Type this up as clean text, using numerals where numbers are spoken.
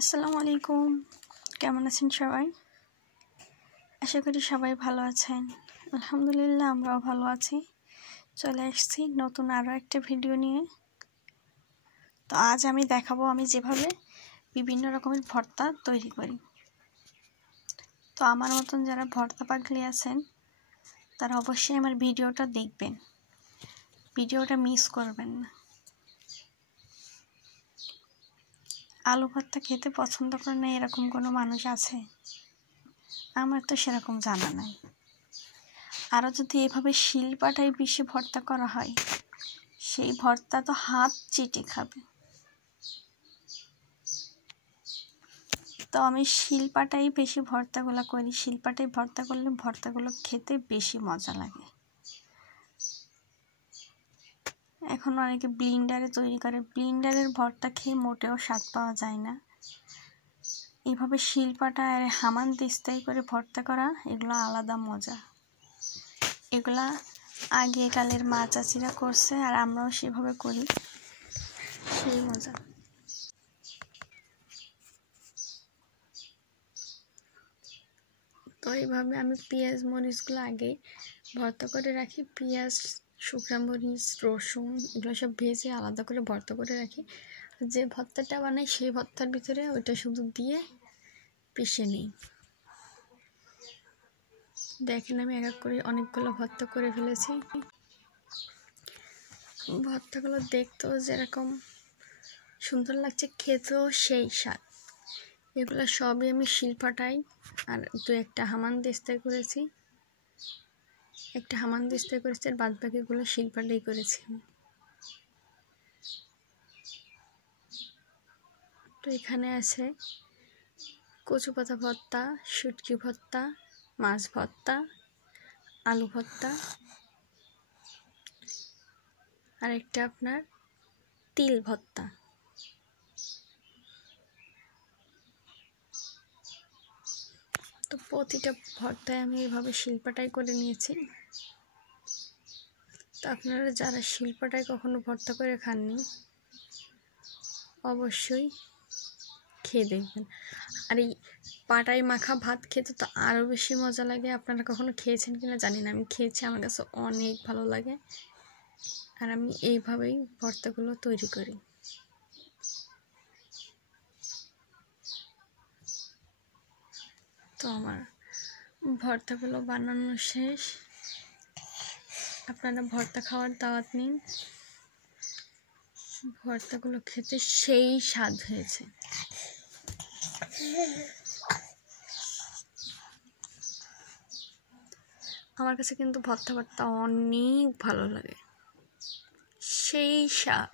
আসসালামু আলাইকুম। কেমন আছেন সবাই? আশা করি সবাই ভালো আছেন। আলহামদুলিল্লাহ আমরাও ভালো আছি। চলে আসছি নতুন আরও একটা ভিডিও নিয়ে। তো আজ আমি দেখাবো আমি যেভাবে বিভিন্ন রকমের ভর্তা তৈরি করি। তো আমার মতন যারা ভর্তা পাগলি আছেন তারা অবশ্যই আমার ভিডিওটা দেখবেন, ভিডিওটা মিস করবেন না। আলু ভর্তা খেতে পছন্দ করে না এরকম কোনো মানুষ আছে? আমার তো সেরকম জানা নাই। আরও যদি এভাবে শিলপাটায় পিষে ভর্তা করা হয়, সেই ভর্তা তো হাত চেটে খাবে। তো আমি শিলপাটাই বেশি ভর্তাগুলো করি। শিলপাটায় ভর্তা করলে ভর্তাগুলো খেতে বেশি মজা লাগে। এখন অনেকে ব্লিন্ডারে তৈরি করে, ব্লিন্ডারের ভর্তা খেয়ে মোটেও স্বাদ পাওয়া যায় না। এইভাবে শিলপাটায় হামান দিস্তাই করে ভর্তা করা, এগুলো আলাদা মজা। এগুলা আগেকালের মা চাচিরা করছে আর আমরাও সেভাবে করি, সেই মজা। তো এইভাবে আমি পেঁয়াজ মরিচগুলো আগেই ভর্তা করে রাখি। পেঁয়াজ, শুকনো মরিচ, রসুন এগুলো সব ভেজে আলাদা করে ভর্তা করে রাখি। যে ভর্তাটা বানাই সেই ভর্তার ভিতরে ওইটা শুধু দিয়ে পিষে নিই। দেখেন আমি এক এক করে অনেকগুলো ভর্তা করে ফেলেছি। ভর্তাগুলো দেখতেও যেরকম সুন্দর লাগছে, খেতেও সেই স্বাদ। এগুলো সবই আমি শিলপাটাই আর একটা হামান দিস্তায় করেছি। একটা হামান দিস্তায় করেছি আর বাদ বাকিগুলো শিলপাটাই করেছি। তো এখানে আছে কচু পাতা ভর্তা, শুটকি ভর্তা, মাছ ভর্তা, আলু ভর্তা, আর একটা আপনার তিল ভর্তা। তো প্রতিটা ভর্তায় আমি এইভাবে শিলপাটাই করে নিয়েছি। তো আপনারা যারা শিলপাটায় কখনো ভর্তা করে খাননি অবশ্যই খেয়ে দেখবেন। আর এই পাটায় মাখা ভাত খেতে তো আরও বেশি মজা লাগে। আপনারা কখনো খেয়েছেন কিনা জানি না, আমি খেয়েছি, আমার কাছে অনেক ভালো লাগে। আর আমি এইভাবেই ভর্তাগুলো তৈরি করি। তো আমার ভর্তাগুলো বানানো শেষ। আপনারা ভর্তা খাওয়ার দাওয়াত নিন। ভর্তাগুলো খেতে সেই স্বাদ হয়েছে। আমার কাছে কিন্তু ভর্তা অনেক ভালো লাগে, সেই স্বাদ।